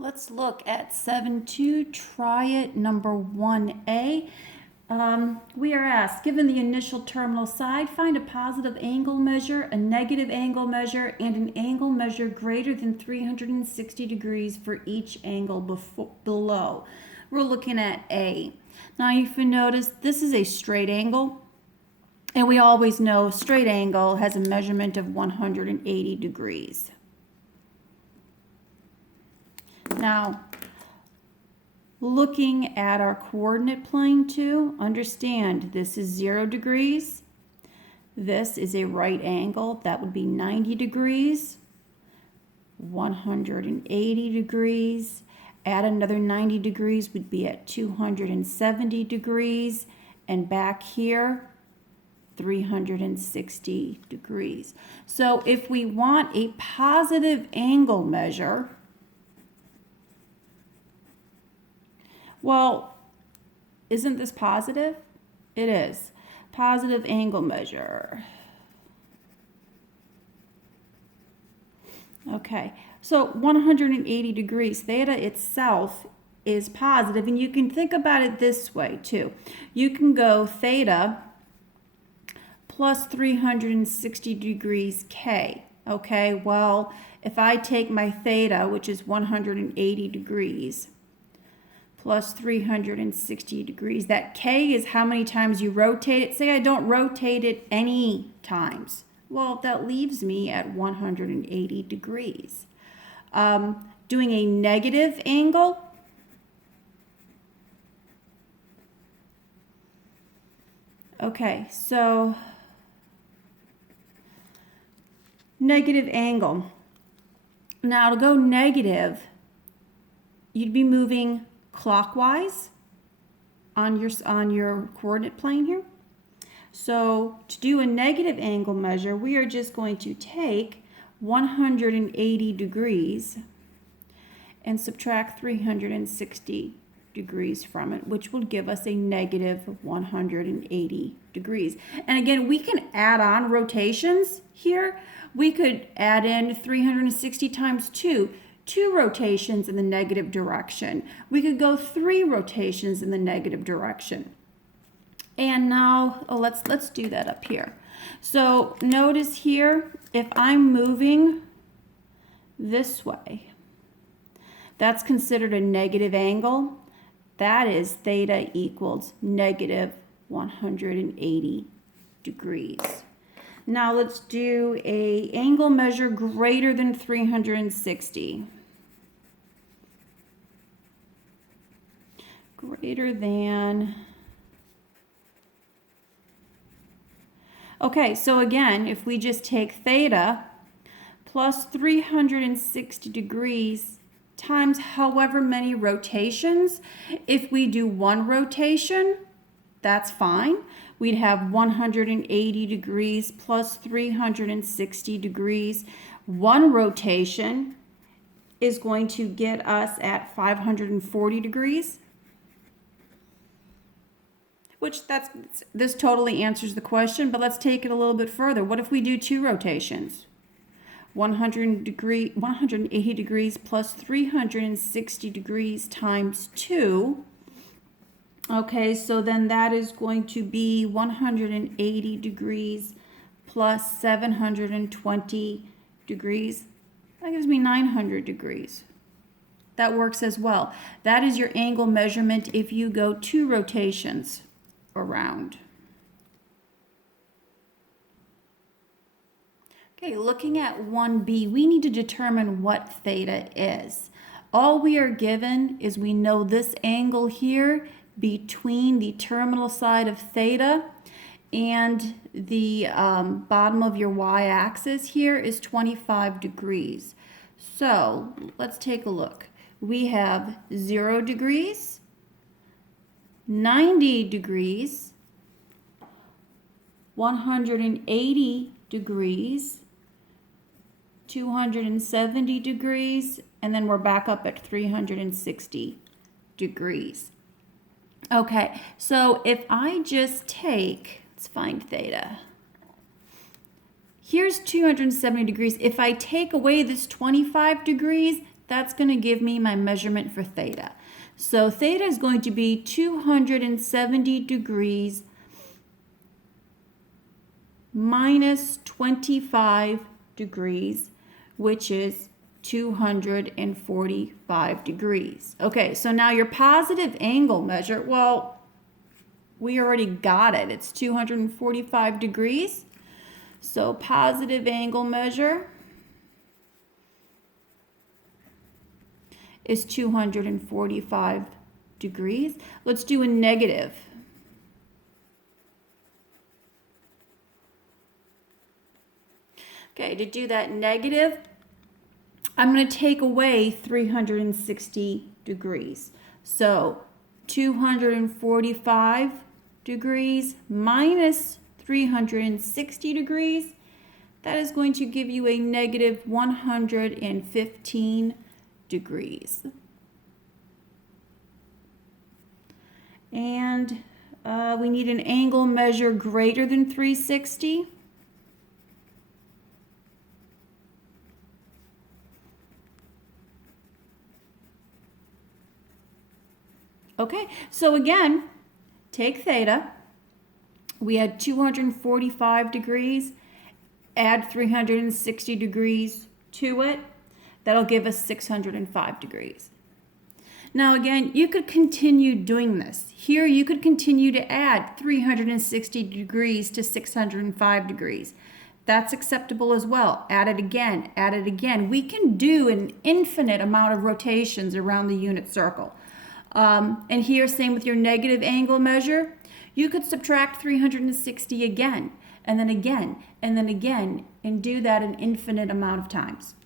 Let's look at 7.2, try it, number 1A. We are asked, given the initial terminal side, find a positive angle measure, a negative angle measure, and an angle measure greater than 360 degrees for each angle below. We're looking at A. Now, if you notice, this is a straight angle, and we always know straight angle has a measurement of 180 degrees. Now, looking at our coordinate plane too, understand this is 0 degrees. This is a right angle. That would be 90 degrees, 180 degrees. Add another 90 degrees would be at 270 degrees. And back here, 360 degrees. So if we want a positive angle measure, well, isn't this positive? It is. Positive angle measure. Okay, so 180 degrees, theta itself is positive, and you can think about it this way too. You can go theta plus 360 degrees K. Okay, well, if I take my theta, which is 180 degrees, plus 360 degrees. That K is how many times you rotate it. Say I don't rotate it any times. Well, that leaves me at 180 degrees. Doing a negative angle, okay, so negative angle. Now to go negative, you'd be moving clockwise on your coordinate plane here. So to do a negative angle measure, we are just going to take 180 degrees and subtract 360 degrees from it, which will give us a negative 180 degrees. And again, we can add on rotations here. We could add in 360 times 2 rotations in the negative direction. We could go 3 rotations in the negative direction. And now, let's do that up here. So notice here, if I'm moving this way, that's considered a negative angle. That is theta equals negative 180 degrees. Now let's do a angle measure greater than 360. Greater than. Okay, so again, if we just take theta plus 360 degrees times however many rotations, if we do 1 rotation, that's fine. We'd have 180 degrees plus 360 degrees. 1 rotation is going to get us at 540 degrees. Which this totally answers the question, but let's take it a little bit further. What if we do 2 rotations? 180 degrees plus 360 degrees times 2. Okay, so then that is going to be 180 degrees plus 720 degrees. That gives me 900 degrees. That works as well. That is your angle measurement if you go 2 rotations around. Okay, looking at 1B, we need to determine what theta is. All we are given is we know this angle here between the terminal side of theta and the bottom of your y-axis here is 25 degrees. So let's take a look. We have 0 degrees, 90 degrees, 180 degrees, 270 degrees, and then we're back up at 360 degrees. Okay, so if I just take, let's find theta. Here's 270 degrees. If I take away this 25 degrees, that's going to give me my measurement for theta. So theta is going to be 270 degrees minus 25 degrees, which is 245 degrees. Okay, so now your positive angle measure, well, we already got it. It's 245 degrees. So positive angle measure is 245 degrees. Let's do a negative. Okay, to do that negative, I'm going to take away 360 degrees. So 245 degrees minus 360 degrees, that is going to give you a negative 115 degrees. And we need an angle measure greater than 360. Okay, so again, take theta. We had 245 degrees, add 360 degrees to it. That'll give us 605 degrees. Now again, you could continue doing this. Here you could continue to add 360 degrees to 605 degrees. That's acceptable as well. Add it again, add it again. We can do an infinite amount of rotations around the unit circle. And here, same with your negative angle measure, you could subtract 360 again, and then again, and then again, and do that an infinite amount of times.